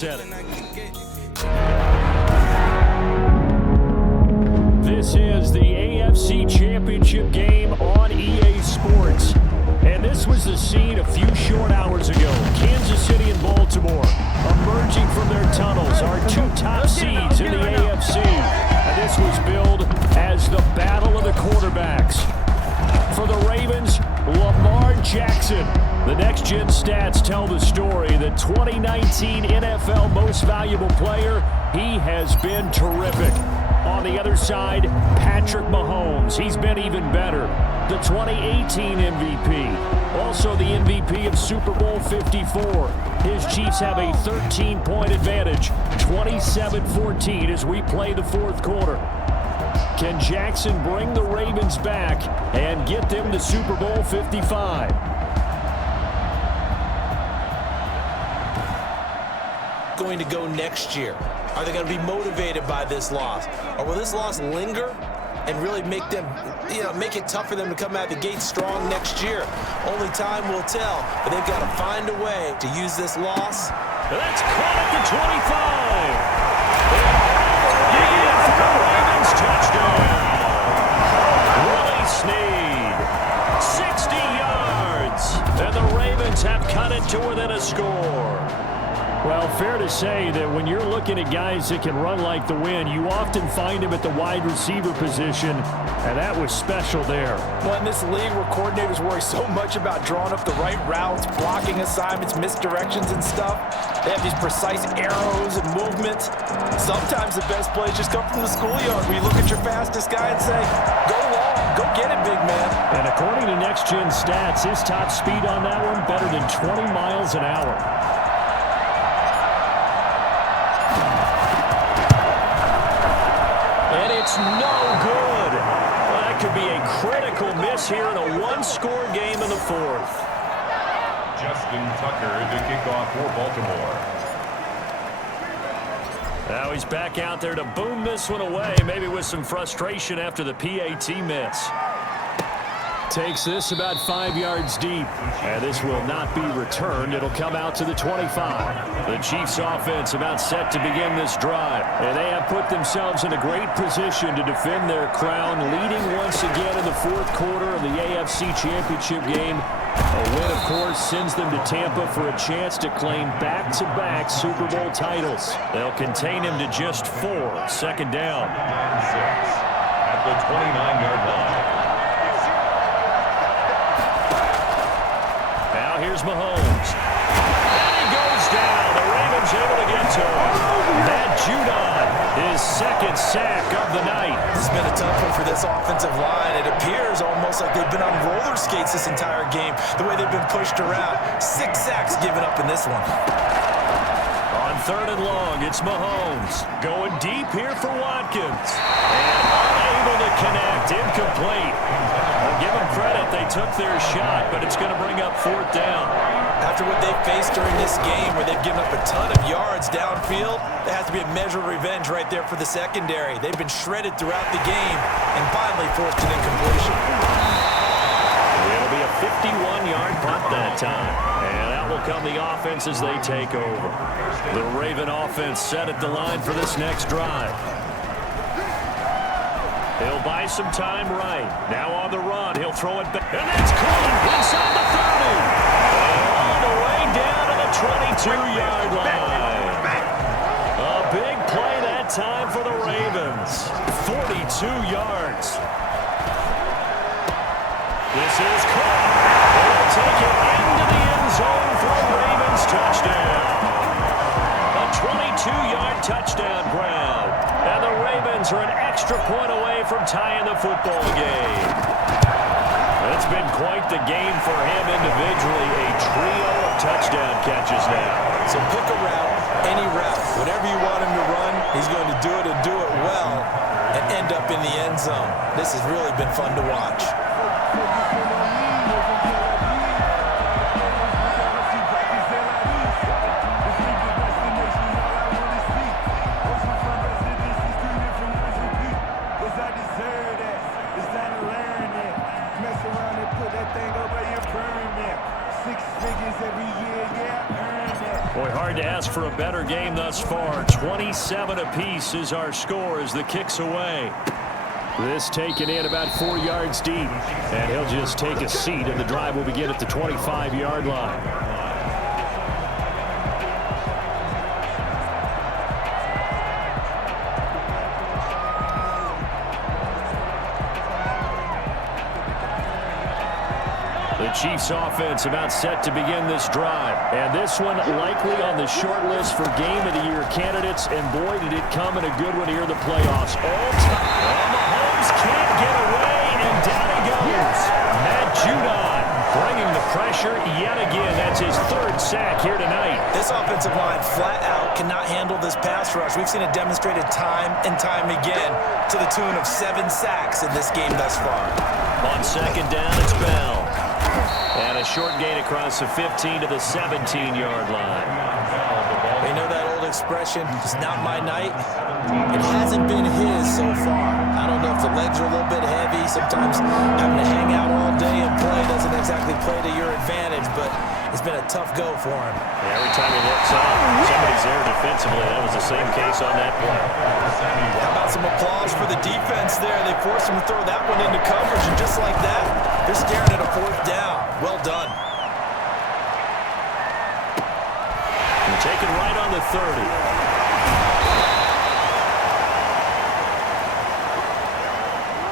This is the AFC Championship game on EA Sports. And this was the scene a few short hours ago. Kansas City and Baltimore emerging from their tunnels are two top seeds in the AFC. And this was billed as the battle of the quarterbacks. For the Ravens, Lamar Jackson. The next-gen stats tell the story. The 2019 NFL Most Valuable Player, he has been terrific. On the other side, Patrick Mahomes. He's been even better. The 2018 MVP. Also the MVP of Super Bowl 54. His Chiefs have a 13-point advantage, 27-14 as we play the fourth quarter. Can Jackson bring the Ravens back and get them to Super Bowl 55? Going to go next year? Are they going to be motivated by this loss? Or will this loss linger and really make them, make it tough for them to come out of the gate strong next year? Only time will tell, but they've got to find a way to use this loss. That's caught at the 25. For the Ravens touchdown. Willie Snead, 60 yards. And the Ravens have cut it to within a score. Well, fair to say that when you're looking at guys that can run like the wind, you often find them at the wide receiver position, and that was special there. Well, in this league where coordinators worry so much about drawing up the right routes, blocking assignments, misdirections and stuff, they have these precise arrows and movements. Sometimes the best plays just come from the schoolyard where you look at your fastest guy and say, go long, go get it, big man. And according to next-gen stats, his top speed on that one better than 20 miles an hour. It's no good. Well, that could be a critical miss here in a one-score game in the fourth. Justin Tucker to kick off for Baltimore. Now he's back out there to boom this one away, maybe with some frustration after the PAT miss. Takes this about 5 yards deep, and this will not be returned. It'll come out to the 25. The Chiefs offense about set to begin this drive, and they have put themselves in a great position to defend their crown, leading once again in the fourth quarter of the AFC Championship game. A win, of course, sends them to Tampa for a chance to claim back-to-back Super Bowl titles. They'll contain him to just 4. Second down. 9-6 at the 29-yard line. Here's Mahomes. And he goes down. The Ravens able to get to him. Matt Judon, his second sack of the night. This has been a tough one for this offensive line. It appears almost like they've been on roller skates this entire game, the way they've been pushed around. 6 sacks given up in this one. On third and long, it's Mahomes. Going deep here for Watkins. And unable to connect. Incomplete. Well, give them credit. They took their shot, but it's going to bring up fourth down. After what they've faced during this game where they've given up a ton of yards downfield, there has to be a measure of revenge right there for the secondary. They've been shredded throughout the game and finally forced an incompletion. It'll be a 51-yard punt that time. And that will come the offense as they take over. The Raven offense set at the line for this next drive. He'll buy some time right. Now on the run, he'll throw it back. And that's caught inside the 30. All the way down to the 22-yard line. A big play that time for the Ravens. 42 yards. This is caught. They'll take it into the end zone for a Ravens touchdown. A 22-yard touchdown grab. And the Ravens are an extra point away from tying the football game. It's been quite the game for him individually. A trio of touchdown catches now. So pick a route, any route. Whatever you want him to run, he's going to do it and do it well and end up in the end zone. This has really been fun to watch. Boy, hard to ask for a better game thus far. 27 apiece is our score as the kick's away. This taken in about 4 yards deep. And he'll just take a seat, and the drive will begin at the 25-yard line. The Chiefs offense about set to begin this drive. And this one likely on the short list for Game of the Year candidates. And boy, did it come in a good one here in the playoffs. All time. Mahomes can't get away, and down he goes. Matt Judon bringing the pressure yet again. That's his 3rd sack here tonight. This offensive line flat out cannot handle this pass rush. We've seen it demonstrated time and time again to the tune of 7 sacks in this game thus far. On second down, it's Bell. And a short gain across the 15 to the 17-yard line. You know that old expression, it's not my night? It hasn't been his so far. I don't know if the legs are a little bit heavy. Sometimes having to hang out all day and play doesn't exactly play to your advantage, but it's been a tough go for him. Yeah, every time he looks up, somebody's there defensively. That was the same case on that play. How about some applause for the defense there? They forced him to throw that one into coverage, and just like that, they're staring at a 4th down. Well done. And taken right on the 30.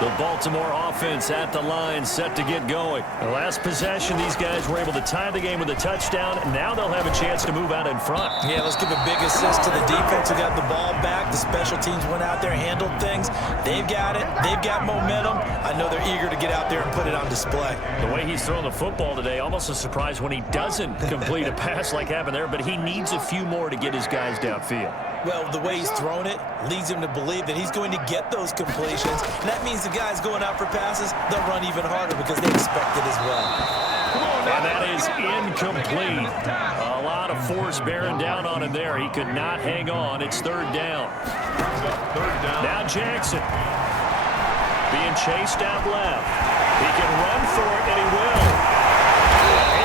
The Baltimore offense at the line, set to get going. The last possession, these guys were able to tie the game with a touchdown. Now they'll have a chance to move out in front. Yeah, let's give a big assist to the defense who got the ball back. The special teams went out there, handled things. They've got it. They've got momentum. I know they're eager to get out there and put it on display. The way he's throwing the football today, almost a surprise when he doesn't complete a pass like happened there, but he needs a few more to get his guys downfield. Well, the way he's thrown it leads him to believe that he's going to get those completions. And that means the guys going out for passes, they'll run even harder because they expect it as well. And that is incomplete. A lot of force bearing down on him there. He could not hang on. It's 3rd down. Now Jackson being chased out left. He can run for it, and he will.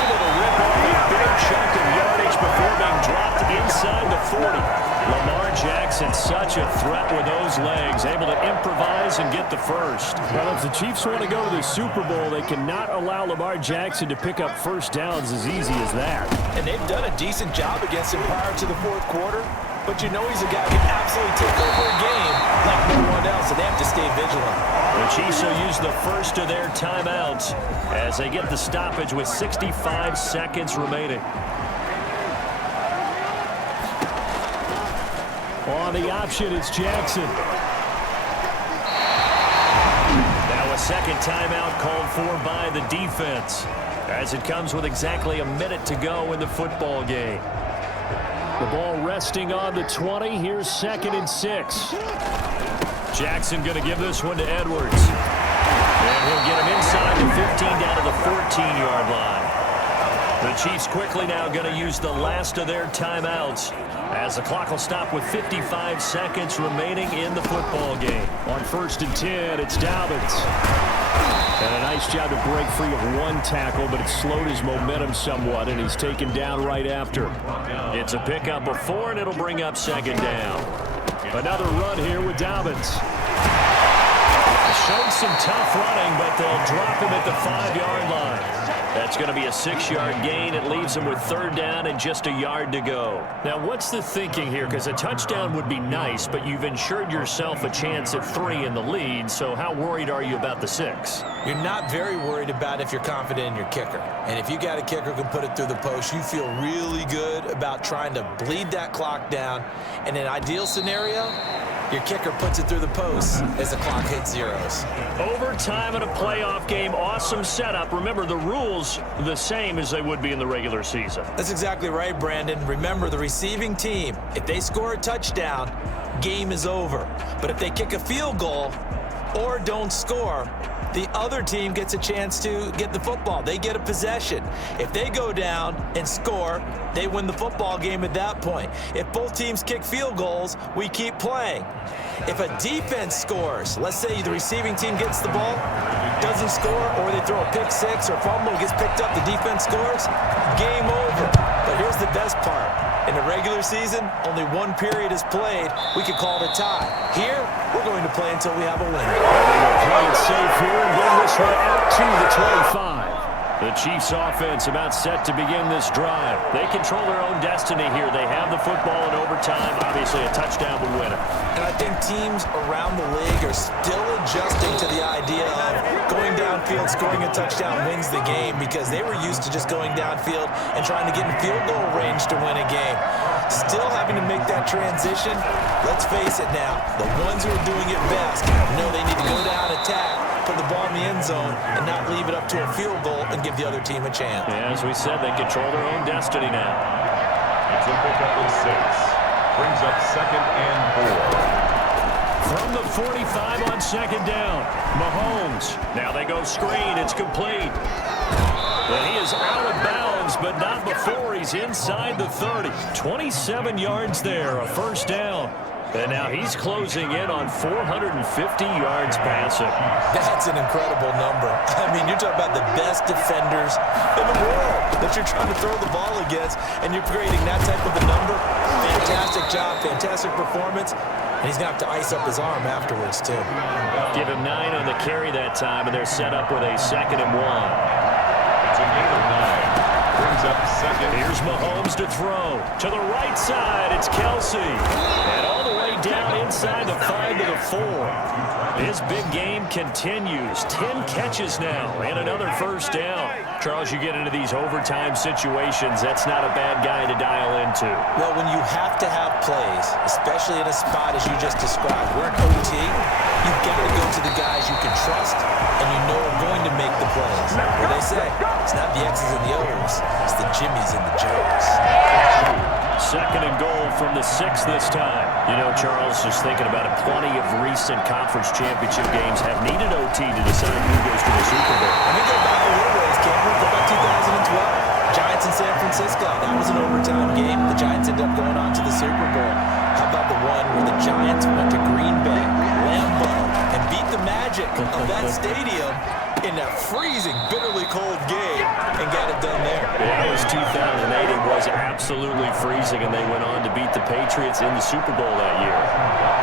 Able to rip off a big chunk of yardage before being dropped inside the 40. Lamar Jackson, such a threat with those legs, able to improvise and get the first. Well, if the Chiefs want to go to the Super Bowl, they cannot allow Lamar Jackson to pick up first downs as easy as that. And they've done a decent job against him prior to the 4th quarter, but you know he's a guy who can absolutely take over a game like no one else, and they have to stay vigilant. The Chiefs will use the first of their timeouts as they get the stoppage with 65 seconds remaining. On the option, it's Jackson. Now a second timeout called for by the defense as it comes with exactly a minute to go in the football game. The ball resting on the 20. Here's 2nd and 6. Jackson going to give this one to Edwards. And he'll get him inside the 15 down to the 14-yard line. The Chiefs quickly now going to use the last of their timeouts as the clock will stop with 55 seconds remaining in the football game. On 1st and 10, it's Dobbins. And a nice job to break free of one tackle, but it slowed his momentum somewhat, and he's taken down right after. It's a pickup of 4, and it'll bring up 2nd down. Another run here with Dobbins. Showed some tough running, but they'll drop him at the 5-yard line. That's going to be a 6-yard gain. It leaves him with 3rd down and just a yard to go. Now, what's the thinking here? Because a touchdown would be nice, but you've ensured yourself a chance at 3 in the lead. So how worried are you about the 6? You're not very worried about if you're confident in your kicker. And if you got a kicker who can put it through the post, you feel really good about trying to bleed that clock down. In an ideal scenario, your kicker puts it through the post as the clock hits zeros. Overtime in a playoff game, awesome setup. Remember, the rules the same as they would be in the regular season. That's exactly right, Brandon. Remember, the receiving team, if they score a touchdown, game is over. But if they kick a field goal or don't score, the other team gets a chance to get the football. They get a possession. If they go down and score, they win the football game at that point. If both teams kick field goals, we keep playing. If a defense scores, let's say the receiving team gets the ball, doesn't score, or they throw a pick six or fumble, gets picked up, the defense scores, game over. But here's the best part. In the regular season, only one period is played. We could call it a tie. Here, we're going to play until we have a winner. They're playing safe here and bring this one out to the 25. The Chiefs offense about set to begin this drive. They control their own destiny here. They have the football in overtime. Obviously, a touchdown would win it. And I think teams around the league are still adjusting to the idea of going downfield, scoring a touchdown wins the game, because they were used to just going downfield and trying to get in field goal range to win a game. Still having to make that transition. Let's face it now, the ones who are doing it best know they need to go down, attack, put the ball in the end zone, and not leave it up to a field goal and give the other team a chance. Yeah, as we said, they control their own destiny now. It's a pickup of 6. Brings up 2nd and 4. From the 45 on 2nd down, Mahomes. Now they go screen. It's complete. And he is out of bounds, but not before he's inside the 30. 27 yards there, a first down. And now he's closing in on 450 yards passing. That's an incredible number. I mean, you're talking about the best defenders in the world that you're trying to throw the ball against, and you're creating that type of a number. Fantastic job, fantastic performance. And he's going to have to ice up his arm afterwards, too. Give him 9 on the carry that time, and they're set up with a 2nd and 1. It's a gain of 9. Brings up 2nd. Here's Mahomes to throw. To the right side, it's Kelsey. And all the way down inside the 5 to the 4. His big game continues. 10 catches now and another first down. Charles, you get into these overtime situations, that's not a bad guy to dial into. Well, when you have to have plays, especially in a spot as you just described, we're in OT, you've got to go to the guys you can trust and you know are going to make the plays. What they say, it's not the X's and the O's, it's the Jimmies and the Joes. 2nd and goal from the 6 this time. You know, Charles, just thinking about it, plenty of recent conference championship games have needed OT to decide who goes to the Super Bowl. And we go back a little ways, Cameron, go back 2012. Giants in San Francisco. That was an overtime game. The Giants ended up going on to the Super Bowl. How about the one where the Giants went to Green Bay, Lambeau, and beat the magic of that stadium in that freezing, bitterly cold game and got it done there. Yeah, it was 2008. It was absolutely freezing, and they went on to beat the Patriots in the Super Bowl that year.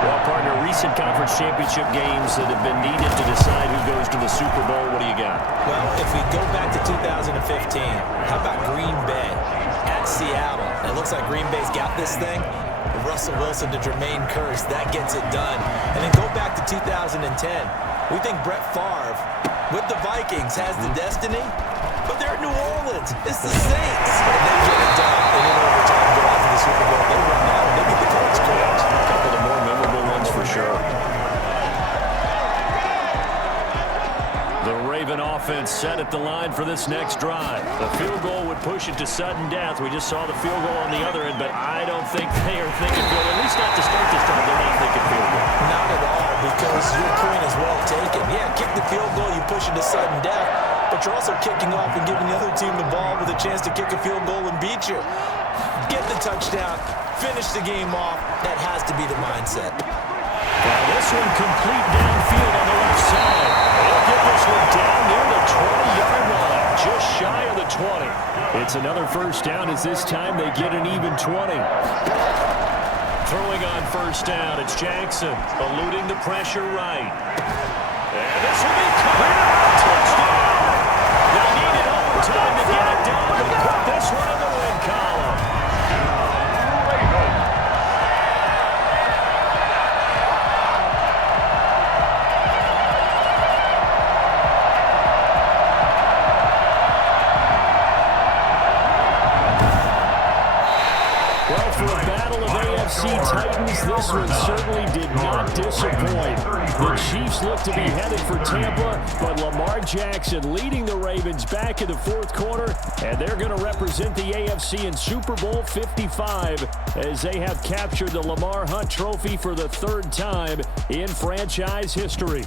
Well, partner, recent conference championship games that have been needed to decide who goes to the Super Bowl. What do you got? Well, if we go back to 2015, how about Green Bay at Seattle? It looks like Green Bay's got this thing. Russell Wilson to Jermaine Kearse, that gets it done. And then go back to 2010. We think Brett Favre with the Vikings has the destiny, but they're in New Orleans. It's the Saints. And they get it done. And in overtime, go out to the Super Bowl. They run out. They beat the Colts. A couple of the more memorable ones for sure. The Raven offense set at the line for this next drive. The field goal would push it to sudden death. We just saw the field goal on the other end, but I don't think they are thinking field goal. At least not to start this drive. They're not thinking field goal. Not at all, because your point is well taken. Yeah, kick the field goal, you push it to sudden death, but you're also kicking off and giving the other team the ball with a chance to kick a field goal and beat you. Get the touchdown, finish the game off. That has to be the mindset. Now this one complete downfield on the left side. They'll get this one down near the 20-yard line, just shy of the 20. It's another first down as this time they get an even 20. Throwing on first down, it's Jackson, eluding the pressure right. And this will be caught. Touchdown. They needed overtime to get it done and put this one in the win column. Well, for a battle of AFC Titans, this one certainly did not disappoint. The Chiefs look to be headed for Tampa, but Lamar Jackson leading the Ravens back in the fourth quarter, and they're going to represent the AFC in Super Bowl 55 as they have captured the Lamar Hunt Trophy for the 3rd time in franchise history.